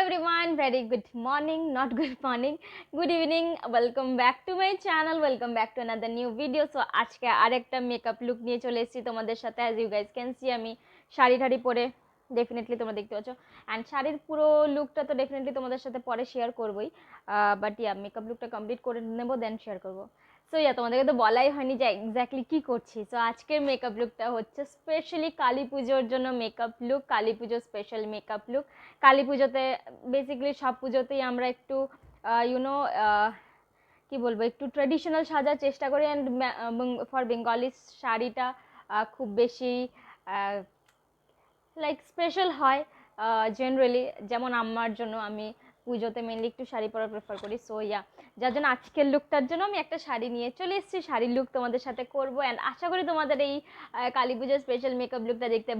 everyone, very good morning, not good morning, good evening, welcome back to my channel, welcome back to another new video. So আজকে আরেকটা makeup look নিয়ে চলে এসেছি তোমাদের সাথে। as you guys can see আমি শাড়ি ঠাড়ি পরে ডেফিনেটলি তোমরা দেখতে পাচ্ছ, অ্যান্ড শাড়ির পুরো লুকটা তো ডেফিনেটলি তোমাদের সাথে পরে শেয়ার করবোই, বাট মেকআপ লুকটা কমপ্লিট করে নেবো, দেন শেয়ার করবো। সো তোমাদেরকে তো বলাই হয়নি যে এক্স্যাক্টলি কী করছি। সো আজকের মেকআপ লুকটা হচ্ছে স্পেশালি কালী পুজোর জন্য মেকআপ লুক, কালী পুজোর স্পেশাল মেকআপ লুক। কালী পুজোতে বেসিক্যালি সব পুজোতেই আমরা একটু ইউনো কি বলবো, একটু ট্রেডিশনাল সাজার চেষ্টা করি, অ্যান্ড ফর বেঙ্গলি শাড়িটা খুব বেশি লাইক স্পেশাল হয় জেনারেলি। যেমন আমার জন্য আমি পুজোতে মেনলি একটু শাড়ি পরা প্রেফার করি। সো যার জন্য আজকের লুকটার জন্য আমি একটা শাড়ি নিয়ে চলে এসেছি, শাড়ির লুক তোমাদের সাথে করবো, অ্যান্ড আশা করি তোমাদের এই কালী পুজোর স্পেশাল মেকআপ লুকটা দেখতে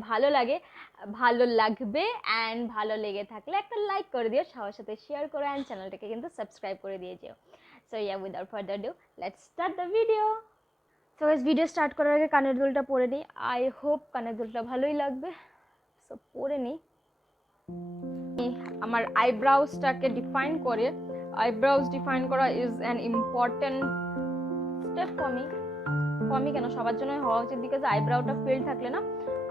ভালো লাগবে, অ্যান্ড ভালো লেগে থাকলে একটা লাইক করে দিও, সবার সাথে শেয়ার করো, অ্যান্ড চ্যানেলটাকে কিন্তু সাবস্ক্রাইব করে দিয়ে যেও। So without further do let's start the video. So video start করার আগে কানের দুলটা পরে নিই, আই হোপ কানের দুলটা ভালোই লাগবে। সো পরে নিই। আমার আইব্রাউজটাকে ডিফাইন করে, আইব্রাউজ ডিফাইন করা is an important step for me কেন সবার জন্য হওয়া উচিত, বিকজ আইব্রাউটা ফিল থাকলে না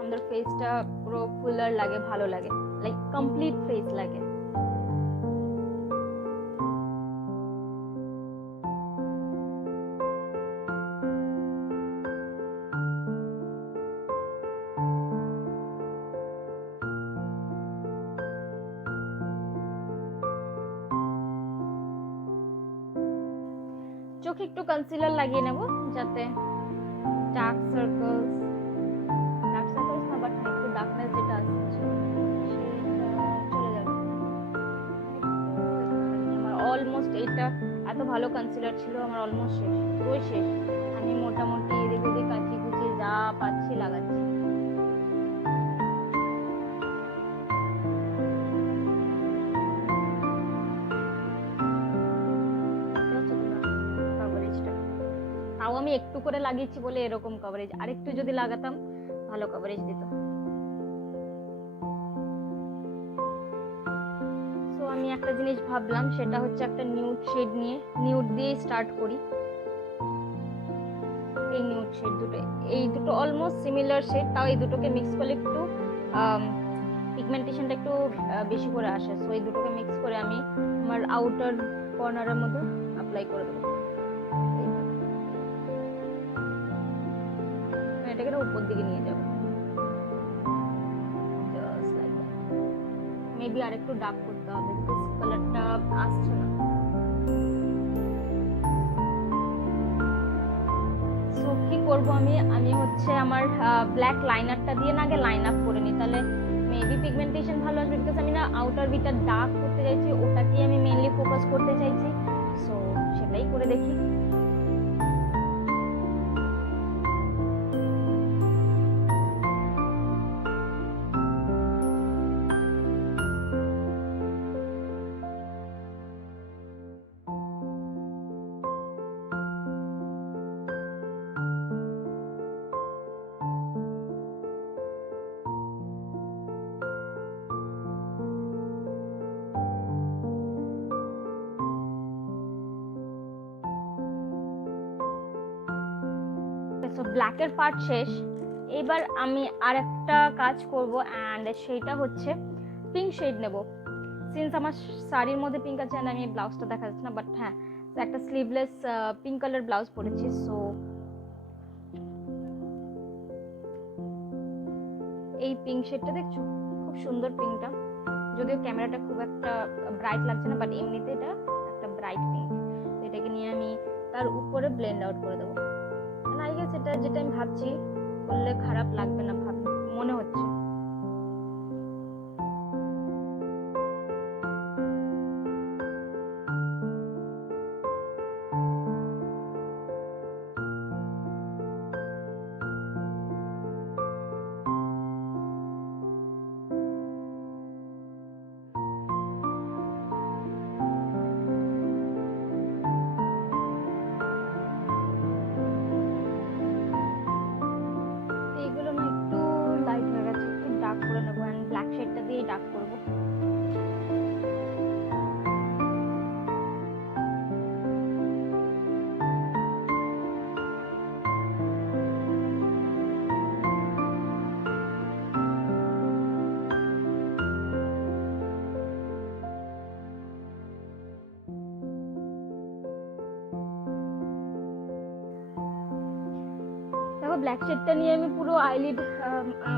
আমাদের ফেসটা পুরো ফুলার লাগে, ভালো লাগে, লাইক কমপ্লিট ফেস লাগে। চোখে একটু কনসিলার লাগিয়ে নেব যাতে ডার্ক সার্কেলস না, বাট একটু ডার্কনেস যেটা আছে সেটা চলে যাবে। আমার অলমোস্ট এইটা এত ভালো কনসিলার ছিল, আমার অলমোস্ট শেষ। আমি মোটামুটি এদিক ওদিক কাচি কুচি যা পাচ্ছি লাগাচ্ছি। তাও আমি একটু করে লাগিয়েছি বলে এরকম কভারেজ, আরেকটু যদি লাগাতাম ভালো কভারেজ দিত। সো আমি একটা জিনিস ভাবলাম, সেটা হচ্ছে একটা নিউড শেড নিয়ে, নিউড দিয়ে স্টার্ট করি। এই নিউড শেড এই দুটো অলমোস্ট সিমিলার শেড, তাও এই দুটোকে মিক্স করলে একটু পিগমেন্টেশনটা একটু বেশি করে আসে। সো এই দুটোকে মিক্স করে আমি আমার আউটার কর্নারের মধ্যে অ্যাপ্লাই করে দেবো। এটাকে উপর দিকে নিয়ে যাবো, জাস্ট লাইক দ্যাট। মেবি আরেকটু ডার্ক করতে হবে, বিকজ কালারটা আসছে না। সো কি করবো আমি হচ্ছে আমার ব্ল্যাক লাইনারটা দিয়ে না আগে লাইন আপ করে নিই, তাহলে মেবি পিগমেন্টেশন ভালো আসবে, বিকজ আমি না আউটার বিটা ডার্ক করতে চাইছি, ওটাকেই আমি মেনলি ফোকাস করতে চাইছি। সো সেটাই করে দেখি। সো ব্ল্যাকের পার্ট শেষ, এবার আমি আর একটা কাজ করব, অ্যান্ড সেইটা হচ্ছে পিঙ্ক শেড নেব। সিন্স আমার শাড়ির মধ্যে পিঙ্ক আছে, অ্যান্ড আমি ব্লাউজটা দেখা যাচ্ছে না, বাট হ্যাঁ একটা স্লিভলেস পিঙ্ক কালার ব্লাউজ পরেছি। সো এই পিঙ্ক শেডটা দেখছো, খুব সুন্দর পিঙ্কটা, যদিও ক্যামেরাটা খুব একটা ব্রাইট লাগছে না, বাট এমনিতে এটা একটা ব্রাইট পিঙ্ক। এটাকে নিয়ে আমি তার উপরে ব্লেন্ড আউট করে দেবো। আই গেস এটা যেটা আমি ভাবছি করলে খারাপ লাগবে না মনে হচ্ছে। এইগুলো না একটু লাইট হয়ে গেছে, ব্ল্যাক শেডটা নিয়ে আমি পুরো আইলিড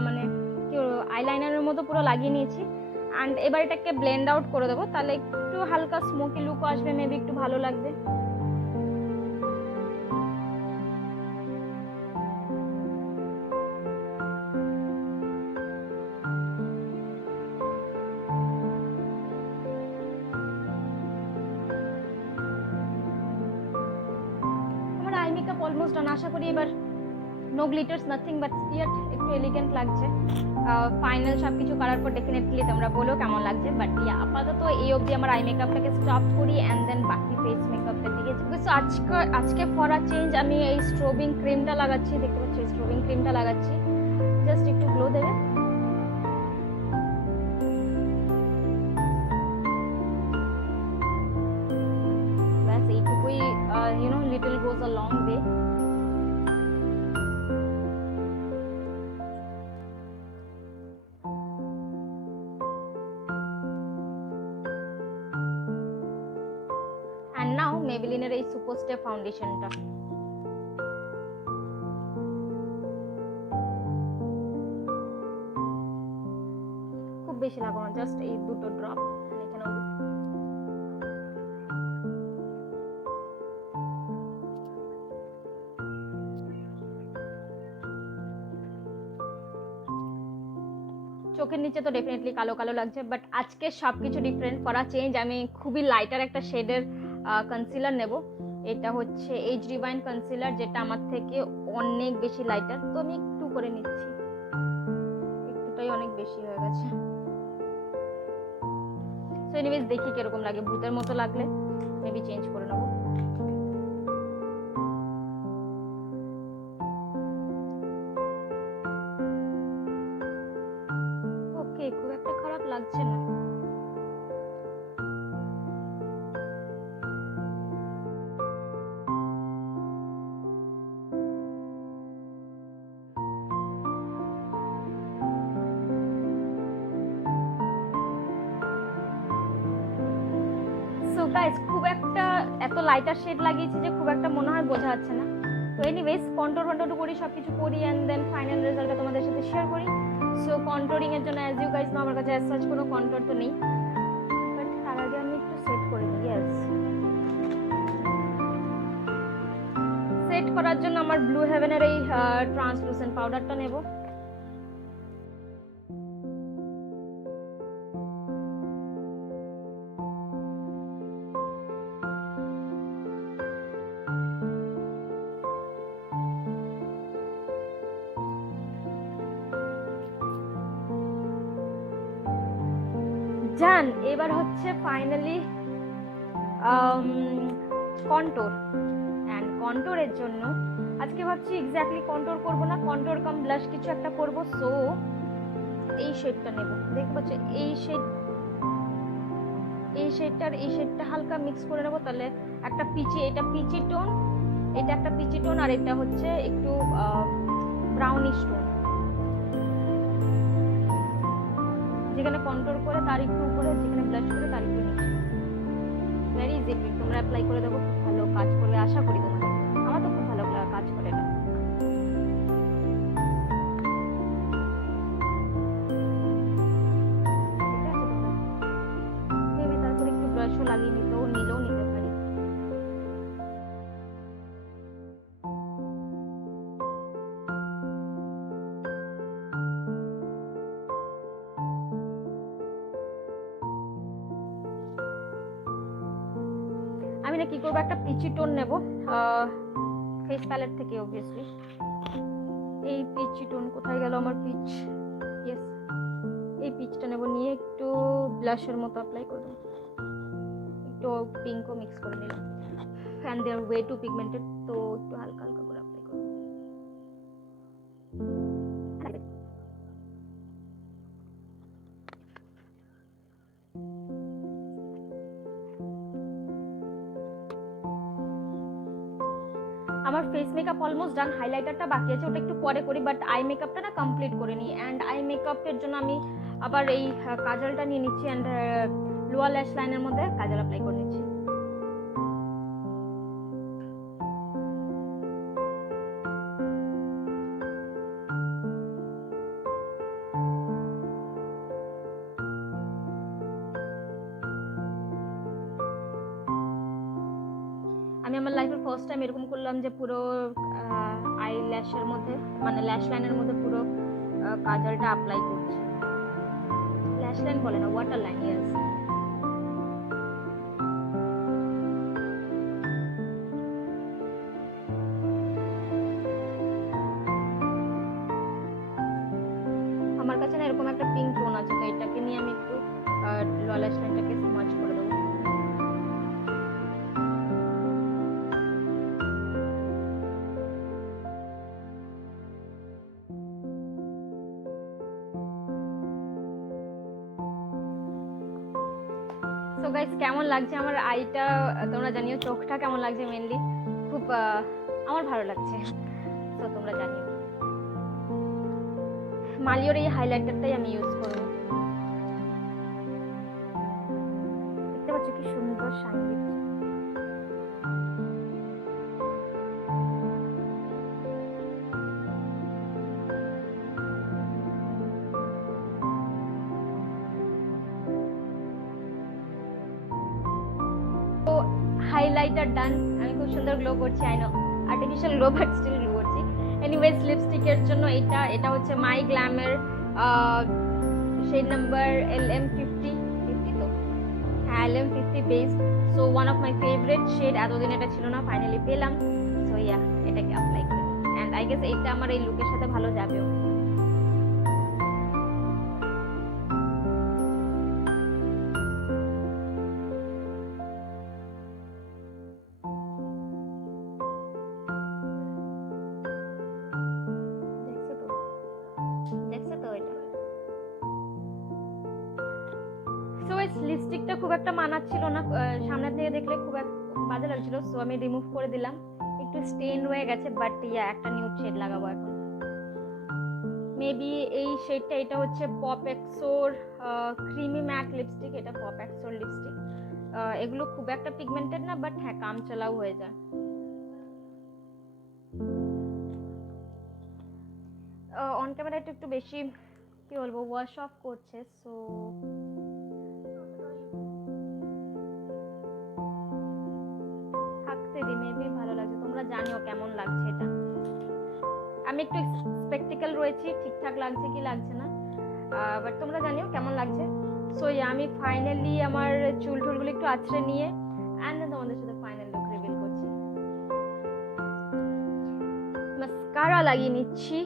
মানে কি আইলাইনারের মতো পুরো লাগিয়ে নিয়েছি। অ্যান্ড এবার এটাকে ব্লেন্ড আউট করে দেবো, তাহলে একটু হালকা স্মোকি লুকও আসবে, মেবি একটু ভালো লাগবে। আমার আই মেকআপ অলমোস্ট ডান। আশা করি এবার no glitters, nothing but Stuart, একটু এলিগেন্ট লাগছে। ফাইনাল সব কিছু করার পর ডেফিনেটলি তোমরা বলো কেমন লাগছে। বাট ইয়া, আপাতত এই অবধি আমার আই মেকআপটাকে স্টপ করি অ্যান্ড দেন বাকি ফেস মেকআপটা দিকে। সো আজকে ফর আ চেঞ্জ আমি এই স্ট্রোবিং ক্রিমটা লাগাচ্ছি, দেখতে পাচ্ছি স্ট্রোবিং ক্রিমটা লাগাচ্ছি, জাস্ট একটু গ্লো দেবে। ব্যাস এইটুকুই, little goes a long way. And now মেবেলিনের এই সুপার স্টে ফাউন্ডেশনটা, খুব বেশি লাগানো, জাস্ট এই দুটো ড্রপ এখানে। চোখের নিচে তো ডেফিনেটলি কালো কালো লাগছে, বাট আজকে সবকিছু ডিফারেন্ট করা চেঞ্জ। আমি খুবই লাইটার একটা শেডের কনসিলার নেব। এটা হচ্ছে এজ রিভাইন কনসিলার, যেটা আমার থেকে অনেক বেশি লাইটার। তো আমি একটু করে নিচ্ছি, একটুটাই অনেক বেশি হয়ে গেছে। সো এনিওয়েজ দেখি কিরকম লাগে, ভূতের মতো লাগলে মেবি চেঞ্জ করে নেবো। ওকে, খুব একটা খারাপ লাগছে না। সো গাইস, খুব একটা এত লাইটার শেড লাগিয়েছি যে খুব একটা মনে হয় বোঝা যাচ্ছে না। তো এনিওয়েজ কন্ট্রোল করি, সবকিছু করি অ্যান্ড দেন ফাইনাল রেজাল্টটা তোমাদের সাথে শেয়ার করি। সো কন্ট্রোলিং এর জন্য অ্যাজ ইউ গাইস নো আমার কাছে অ্যাজ সাচ কোনো কন্ট্রোল তো নেই, বাট তার আগে আমি একটু সেট করে নিই। ইয়েস, সেট করার জন্য আমার ব্লু হেভেনের এই ট্রান্সলুসেন্ট পাউডারটা নেব। জান, এবার হচ্ছে ফাইনালি কন্ট্রোর। অ্যান্ড কন্ট্রোরের জন্য আজকে ভাবছি এক্স্যাক্টলি কন্ট্রোর করবো না, কন্ট্রোর কাম ব্লাশ কিছু একটা করব। সো এই শেডটা নেব, দেখতে পাচ্ছ এই শেডটা হালকা মিক্স করে নেবো, তাহলে একটা এটা পিচি টোন, এটা একটা পিচি টোন, আর এটা হচ্ছে একটু ব্রাউনিশ টোন। যেখানে কন্ট্রোল করে তার একটু উপরে, যেখানে ব্লাশ করে তার একটু নিচে। ভেরি ইজি, তোমরা অ্যাপ্লাই করে দেবো, খুব ভালো কাজ করবে আশা করি তোমাদের। আমার তো খুব ভালো কাজ করে এটা। তারপরে একটু ব্রাশও লাগিয়ে নিলেও নিতে পারি। আমি না কি করবো, একটা পিচি টোন নেব ফেস প্যালেট থেকে, অবভিয়াসলি। এই পিচি টোন কোথায় গেল আমার পিচ? ইয়েস, এই পিচটা নেব, নিয়ে একটু ব্লাশের মতো অ্যাপ্লাই করে দেবো, একটু পিঙ্কও মিক্স করে নিলাম। And they are way too pigmented, তো একটু হালকা হালকা করে অ্যাপ্লাই করবো। আমার ফেস মেকআপ অলমোস্ট ডান, হাইলাইটারটা বাকি আছে, ওটা একটু পরে করি, বাট আই মেকআপটা না কমপ্লিট করে নিই। অ্যান্ড আই মেকআপের জন্য আমি আবার এই কাজলটা নিয়ে নিচ্ছি অ্যান্ড লোয়ার ল্যাশ লাইনের মধ্যে কাজল অ্যাপ্লাই করে নিচ্ছি। আমি আমার লাইফের ফার্স্ট টাইম এরকম করলাম যে পুরো আই ল্যাশের মধ্যে মানে ল্যাশ লাইনের মধ্যে পুরো কাজলটা অ্যাপ্লাই করছি। ল্যাশ লাইন বলে না, ওয়াটার লাইন, ইয়েস। আমার কাছে না এরকম একটা পিঙ্ক টোন আছে, তো এটাকে নিয়ে আমি একটু ল্যাশ লাইনটাকে স্মাচ করে দেবো। সো গাইস, কেমন লাগছে আমার আইটা তোমরা জানিও, চোখটা কেমন লাগছে মেনলি, খুব আমার ভালো লাগছে, তো তোমরা জানিও। মালিওর এই হাইলাইটারটাই আমি ইউজ করবো। দেখতে পাচ্ছ কি সুন্দর শাইন দিচ্ছে। তো হাইলাইটার ডান, আমি খুব সুন্দর গ্লো করছি, I know artificial glow but still glow করছি। এনিওয়েজ লিপস্টিকের জন্য এটা হচ্ছে মাই গ্ল্যামের শেড নাম্বার LM50, তো হ্যাঁ LM50 base. So one of my favourite shade, এতদিন এটা ছিল না, ফাইনালি পেলাম। সো ইয়া, এটাকে অ্যাপ্লাই করি অ্যান্ড আই গেস এটা আমার এই লুকের সাথে ভালো যাবেও। লিপস্টিকটা খুব একটা মানাচ্ছিল না, সামনে থেকে দেখলে খুব বাজে লাগছিল, সো আমি রিমুভ করে দিলাম। একটু স্টেন হয়ে গেছে, বাট ইয়া একটা নিউড শেড লাগাবো এখন। মেবি এই শেডটা, এটা হচ্ছে pop XOR creamy mat lipstick, এটা পপ এক্সোর লিপস্টিক। এগুলো খুব একটা পিগমেন্টেড না, বাট হ্যাঁ কাম চালাও হয়ে যায়। অন ক্যামেরা একটু বেশি কি বলবো, ওয়াশ অফ করছে, সো মেবি ভালো লাগছে। তোমরা জানিও কেমন লাগছে এটা। আমি একটু স্পেকটিক্যাল রয়েছি, ঠিকঠাক লাগছে কি লাগছে না, বাট তোমরা জানিও কেমন লাগছে। সো আমি ফাইনালি আমার চুল টুলগুলো একটু আছড়ে নিয়ে অ্যান্ড দেন তোমাদের সাথে ফাইনাল লুক রিভিল করছি। মাস্কারা লাগিয়ে নিচ্ছি।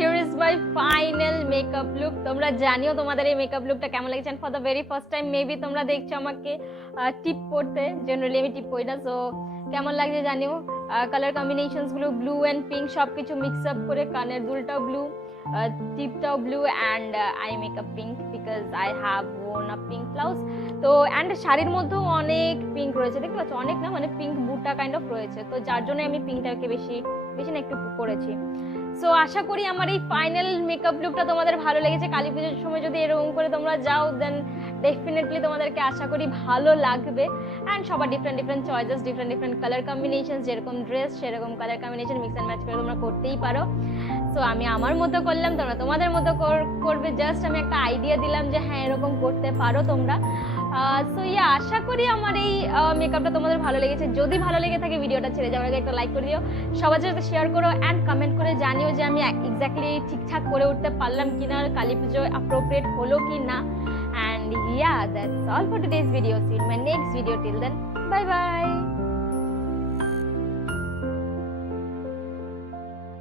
Here is my final makeup look. তোমরা জানিও তোমাদের এই মেকআপ লুকটা কেমন লাগছে। For the very first time maybe তোমরা দেখছো আমাকে টিপ পরতে, জেনারেলি আমি টিপ পরি না, সো কেমন লাগছে জানিও। কালার কম্বিনেশনস গুলো ব্লু অ্যান্ড পিঙ্ক সবকিছু মিক্স আপ করে, কানের দুলটাও ব্লু, টিপটাও blue and eye makeup pink because I have on a pink blouse. তো অ্যান্ড শাড়ির মধ্যেও অনেক পিঙ্ক রয়েছে, দেখতে পাচ্ছ, অনেক না মানে পিঙ্ক বুটা কাইন্ড অফ রয়েছে, তো যার জন্য আমি পিঙ্কটাকে বেশি না একটু করেছি। সো আশা করি আমার এই ফাইনাল মেকআপ লুকটা তোমাদের ভালো লেগেছে। কালী পুজোর সময় যদি এরকম করে তোমরা যাও দেন ডেফিনেটলি তোমাদেরকে আশা করি ভালো লাগবে। অ্যান্ড সবার different choices, different colour combination, যেরকম ড্রেস সেরকম colour combination mix and match করে তোমরা করতেই পারো। সো আমি আমার মতো করলাম, তোমরা তোমাদের মতো করবে। জাস্ট আমি একটা আইডিয়া দিলাম যে হ্যাঁ এরকম করতে পারো তোমরা। সো ইয়া, আশা করি আমার এই মেকআপটা তোমাদের ভালো লেগেছে। যদি ভালো লেগে থাকে ভিডিওটা ছেড়ে যাওয়ার আগে একটা লাইক করে দিও, সবার সাথে শেয়ার করো অ্যান্ড কমেন্ট করে জানিও যে আমি এক্স্যাক্টলি ঠিকঠাক করে উঠতে পারলাম কিনা, কালী পুজো অ্যাপ্রোপ্রিয়েট হলো কি না। And yeah, that's all for today's video. See in my next video. Till then, bye by.